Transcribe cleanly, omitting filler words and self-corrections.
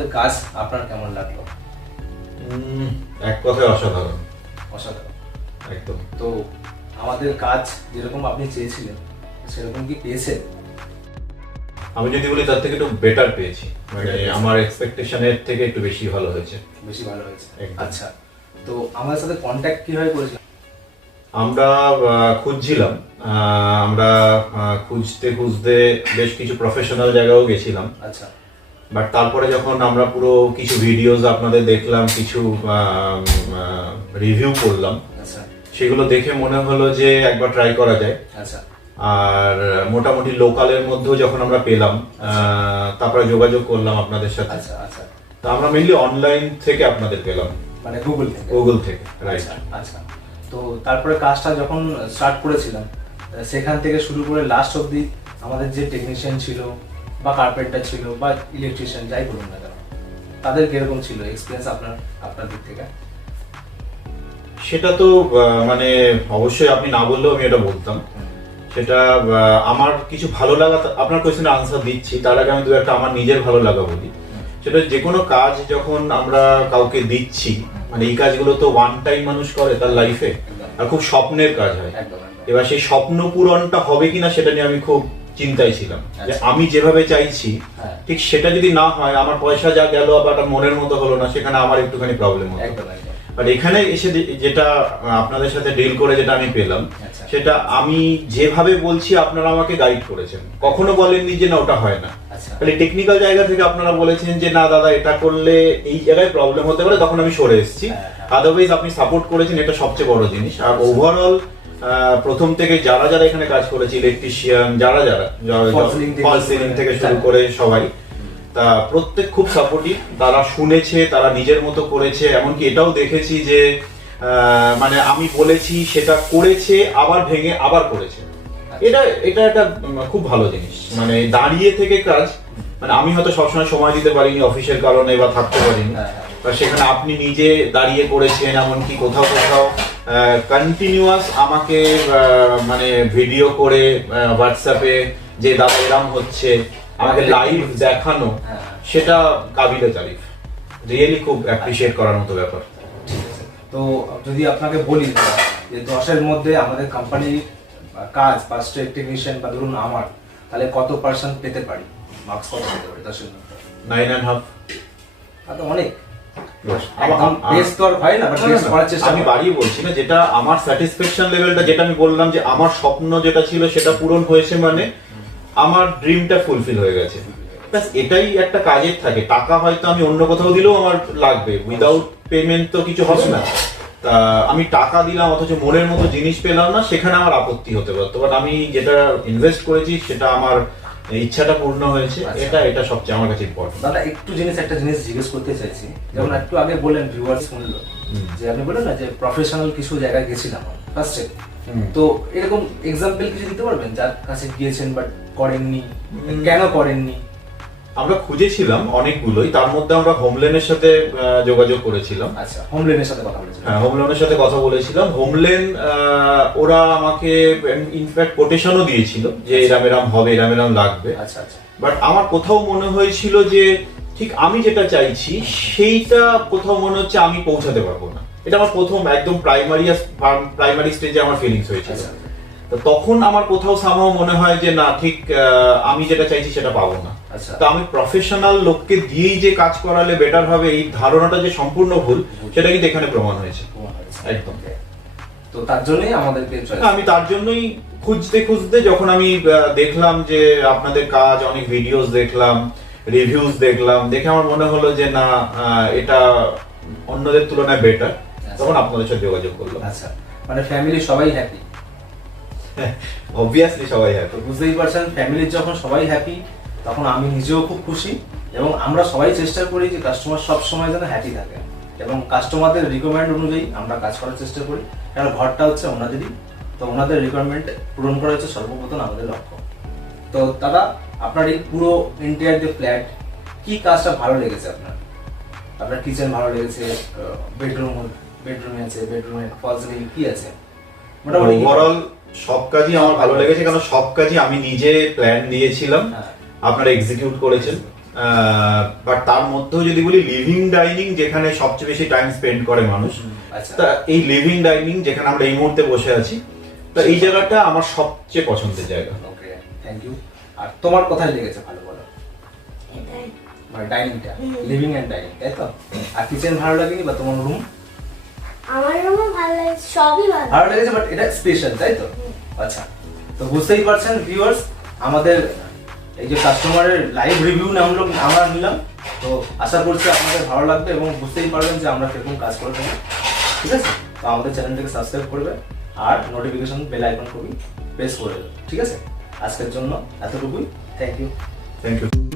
আমাদের কাজ আপনার কেমন লাগলো? এক কথায় অসাধারণ। অসাধারণ একদম। তো আমাদের কাজ যেরকম আপনি চেয়েছিলেন সেরকম কি পেয়েছেন? আমি যদি বলি তার থেকে একটু বেটার পেয়েছি, মানে আমার এক্সপেকটেশনের থেকে একটু বেশি ভালো হয়েছে। বেশি ভালো হয়েছে। আচ্ছা, তো আমাদের সাথে কন্ট্যাক্ট কিভাবে করেছেন? আমরা খুঁজছিলাম, আমরা খুঁজতে খুঁজতে বেশ কিছু প্রফেশনাল জায়গাও গেছিলাম। আচ্ছা। বাট তারপরে যখন আমরা পুরো কিছু ভিডিওস আপনাদের দেখলাম, কিছু রিভিউ করলাম, আচ্ছা, সেগুলো দেখে মনে হলো যে একবার ট্রাই করা যায়। আচ্ছা। আর মোটামুটি লোকালের মধ্যেও যখন আমরা পেলাম, তারপরে যোগাযোগ করলাম আপনাদের সাথে। আচ্ছা, আচ্ছা। তো আমরা মেইনলি অনলাইন থেকে আপনাদের পেলাম, মানে গুগল থেকে? গুগল থেকে, রাইট। আচ্ছা, তো তারপরে কাজটা যখন স্টার্ট করেছিলাম সেখান থেকে শুরু করে লাস্ট অবধি আমাদের যে টেকনিশিয়ান ছিল বা কার্পেন্টার ছিল বা ইলেকট্রিশিয়ান যাই বলুন না কেন, তাদের কিরকম ছিল এক্সপিরিয়েন্স আপনার দিক থেকে? সেটা তো মানে অবশ্যই আপনি না বললেও আমি এটা বলতাম। সেটা আমার কিছু ভালো লাগা, আপনার কোয়েশ্চেনের আনসার দিচ্ছি তার আগে আমি দু একটা আমার নিজের ভালো লাগা বলি। সেটা যে কোনো কাজ যখন আমরা কাউকে দিচ্ছি, মানে এই কাজগুলো তো ওয়ান টাইম মানুষ করে তার লাইফে, আর খুব স্বপ্নের কাজ হয়। এবার সেই স্বপ্ন পূরণটা হবে কিনা সেটা নিয়ে আমি খুব চিন্তায় ছিলাম, যে আমি যেভাবে চাইছি ঠিক সেটা যদি না হয়, আমার পয়সা যা গেল আবার মনের মতো হলো না, সেখানে আমার একটুখানি প্রবলেম হতো। বাট এখানে এসে যেটা আপনাদের সাথে ডিল করে যেটা আমি পেলাম, সেটা আমি যেভাবে বলছি আপনারা আমাকে গাইড করেছেন, কখনো বলেননি যে না ওটা হয় না। তাহলে টেকনিক্যাল জায়গা থেকে আপনারা বলেছেন যে না দাদা এটা করলে এই জায়গায় প্রবলেম হতে পারে, তখন আমি সরে এসেছি। আদারওয়াইজ আপনি সাপোর্ট করেছেন, এটা সবচেয়ে বড় জিনিস। আর ওভারঅল প্রথম থেকে যারা যারা এখানে কাজ করেছে, ইলেকট্রিশিয়ান যারা যারা ফল সিলিং থেকে শুরু করে সবাই, তা প্রত্যেক খুব সাপোর্টিভ। তারা শুনেছে, তারা নিজের মতো করেছে। এমনকি এটাও দেখেছি যে মানে আমি বলেছি সেটা করেছে, আবার ভেঙে আবার করেছে। এটা একটা খুব ভালো জিনিস, মানে দাঁড়িয়ে থেকে কাজ। মানে আমি হয়তো সবসময় সময় দিতে পারিনি অফিসের কারণে বা থাকতে পারিনি, সেখানে আপনি নিজে দাঁড়িয়ে করেছেন। এমনকি কোথাও কোথাও কন্টিনিউয়াস আমাকে মানে ভিডিও করে হোয়াটসঅ্যাপে যে দাদা এরম হচ্ছে আমাকে লাইভ দেখানো, সেটা কাবিলে তারিফ। রিয়েলি খুব অ্যাপ্রিশিয়েট করার মতো ব্যাপার। ঠিক আছে, তো যদি আপনাকে বলি যে 10-এর মধ্যে আমাদের কোম্পানির কাজ বা স্ট্রেট টেকনিশিয়ান বা ধরুন আমার, তাহলে কত পার্সেন্ট পেতে পারি? মার্কস কত পেতে পারি 10-এর মধ্যে? 9.5। তাহলে অনেক বেস্ট তো আর হয় না, বাট বেস্ট করার চেষ্টা। আমি বাড়িয়ে বলছি না, যেটা আমার স্যাটিসফ্যাকশন লেভেলটা, যেটা আমি বললাম যে আমার স্বপ্ন যেটা ছিল সেটা পূরণ হয়েছে, মানে আমার ড্রিমটা ফুলফিল হয়ে গেছে। ব্যাস এটাই একটা কাজের থাকে। টাকা হয়তো আমি অন্য কোথাও দিলেও আমার লাগবে, উইদাউট পেমেন্ট তো কিছু হবে না। তা আমি টাকা দিলাম অথচ মনের মতো জিনিস পেলাম না, সেখানে আমার আপত্তি হতে পারতো। বাট আমি যেটা ইনভেস্ট করেছি সেটা আমার ইচ্ছাটা পূর্ণ হয়েছে, এটা সবচেয়ে আমার কাছে ইম্পর্টেন্ট। দাদা একটা জিনিস জিজ্ঞেস করতে চাইছি, যেমন একটু আগে বললেন ভিউয়ার্স শুনলো যে আপনি বললেন না যে প্রফেশনাল কিছু জায়গায় গেছিলাম ফার্স্টে, তো এরকম এক্সাম্পল কিছু দিতে পারবেন যার কাছে গিয়েছেন বাট করেননি, কেন করেননি? আমরা খুঁজেছিলাম অনেকগুলোই, তার মধ্যে আমরা হোমলেনের সাথে যোগাযোগ করেছিলাম। আচ্ছা, হোমলেনের সাথে কথা বলেছিলাম। হ্যাঁ, হোমলেনের সাথে কথা বলেছিলাম। হোমলেন ওরা আমাকে ইনফ্যাক্ট কোটেশনও দিয়েছিল যে এরাম এরাম হবে, এরাম এরাম লাগবে। আচ্ছা আচ্ছা। বাট আমার কোথাও মনে হয়েছিল যে ঠিক আমি যেটা চাইছি সেইটা কোথাও মনে হচ্ছে আমি পৌঁছাতে পারবো না। এটা আমার প্রথম একদম প্রাইমারি স্টেজে আমার ফিলিংস হয়েছিল। তখন আমার কোথাও সামহাও মনে হয় যে না, ঠিক আমি যেটা চাইছি সেটা পাবো না। তো আমি প্রফেশনাল লোককে দিয়েই যে কাজ করালে বেটার হবে, এই ধারণাটা যে সম্পূর্ণ ভুল, সেটা কিন্তু এখানে প্রমাণ হয়েছে। একদম। তো তার জন্যই আমাদেরকে আমি তার জন্যই খুঁজতে খুঁজতে যখন আমি দেখলাম যে আপনাদের কাজ, অনেক ভিডিওস দেখলাম, রিভিউজ দেখলাম, দেখে আমার মনে হলো যে না এটা অন্যদের তুলনায় বেটার, তখন আপনাদের সাথে যোগাযোগ করলাম। আচ্ছা, মানে ফ্যামিলি সবাই হ্যাপি? অবভিয়াসলি সবাই হ্যাপি। বুঝতেই পারছেন, ফ্যামিলির যখন সবাই হ্যাপি তখন আমি নিজেও খুব খুশি, এবং আমরা সবাই চেষ্টা করি যে কাস্টমার সব সময় যেন হ্যাপি থাকে, এবং কাস্টমারদের রিকোয়ারমেন্ট অনুযায়ী আমরা কাজ করার চেষ্টা করি, কারণ ঘরটা হচ্ছে ওনাদেরই, তো ওনাদের রিকোয়ারমেন্ট পূরণ করা হচ্ছে সর্বপ্রথম আমাদের লক্ষ্য। তো দাদা, আপনার এই পুরো ইন্টেরিয়র যে ফ্ল্যাট, কি কাজটা ভালো লেগেছে আপনার? আপনার কিচেন ভালো লেগেছে, বেডরুমে আছে, বেডরুমে ফল সিলিং কি আছে? মোটামুটি ওভারঅল সব কাজই আমার ভালো লেগেছে, কারণ সব কাজই আমি নিজে প্ল্যান দিয়েছিলাম, আপনারা এক্সিকিউট করেছেন। বাট তার মধ্যেও যদি বলি লিভিং ডাইনিং যেখানে সবচেয়ে বেশি টাইম স্পেন্ড করে মানুষ, আচ্ছা তা এই লিভিং ডাইনিং যেখানে আমরা এই মুহূর্তে বসে আছি, তা এই জায়গাটা আমার সবচেয়ে পছন্দের জায়গা। ওকে, থ্যাংক ইউ। আর তোমার কোথায় লেগেছে ভালো বলো? মানে ডাইনিংটা, লিভিং এন্ড ডাইনিং, তাই তো? আর কিচেন ভালো লাগেনি বা তোমার রুম? আমার রুমও ভালো লাগছে, সবই ভালো লেগেছে, বাট এটা স্পেশাল, তাই তো? আচ্ছা, তো বুঝতেই পারছেন ভিউয়ার্স, আমাদের এই যে কাস্টমারের লাইভ রিভিউ আমরা নিলাম, তো আশা করছি আপনাদের ভালো লাগবে এবং বুঝতেই পারবেন যে আমরা কিরকম কাজ করে থাকি। ঠিক আছে, তো আমাদের চ্যানেলটাকে সাবস্ক্রাইব করবে আর নোটিফিকেশন বেল আইকন প্রেস করে দেবে। ঠিক আছে, আজকের জন্য এতটুকুই। Thank you. Thank you.